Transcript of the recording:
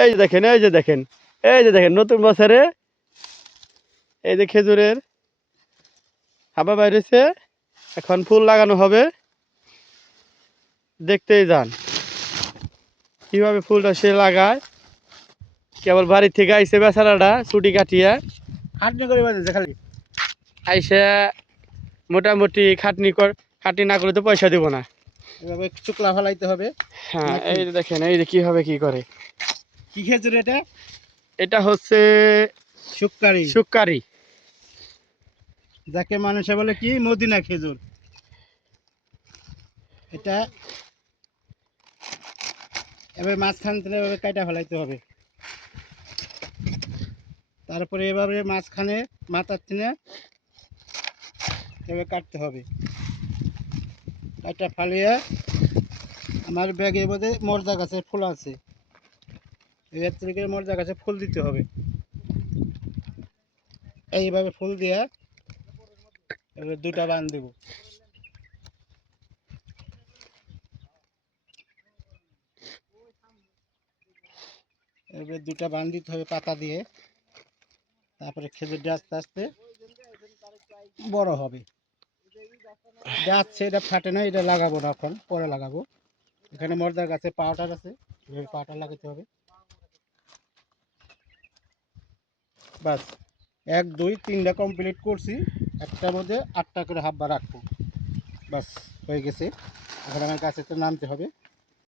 এই যে দেখেন, এই যে দেখেন, এই যে দেখেন, নতুন বছরে এই যে খেজুরের হাবা বাইরেছে। এখন ফুল লাগানো হবে, দেখতেই যান কিভাবে ফুলটা সে লাগায়। কেবল বাড়ি থেকে আইসে বেচারাটা ছুটি কাটিয়ে খাটনি করে বাজেছে খালি আইসে মোটামুটি খাটনি না করলে তো পয়সা দিব না। এভাবে চুকলা ফেলাইতে হবে। হ্যাঁ, নাকি এই যে দেখেন, এই যে কিভাবে কি করে। কি খেজুর এটা? এটা হচ্ছে শুক্কারি, শুক্কারি। যাকে মানুষে বলে কি মদিনা খেজুর। এটা এভাবে মাঝখান থেকে এভাবে কাটা ফেলাইতে হবে। তারপরে এভাবে মাঝখানে মাথার থেকে এভাবে কাটতে হবে। কাটা ফালিয়ে আমার ব্যাগের মধ্যে মর্দা গাছের ফুল আছে, এর থেকে মর্দা গাছে ফুল দিতে হবে। এইভাবে ফুল দিয়ে এবার দুটা বান দেব। এবার দুটা বান দিতে হবে পাতা দিয়ে। তারপরে খেজুরটা আস্তে আস্তে বড় হবে। যাচ্ছে এটা ফাটে না, এটা লাগাবো না, এখন পরে লাগাবো। এখানে মর্দার গাছে পাউডার আছে, পাউডার লাগাতে হবে। বাস 1 2 3টা কমপ্লিট করছি। একটার মধ্যে 8টা করে হাব্বা রাখবো। বাস হয়ে গেছে। এখন আমার গাছে তো নামতে হবে।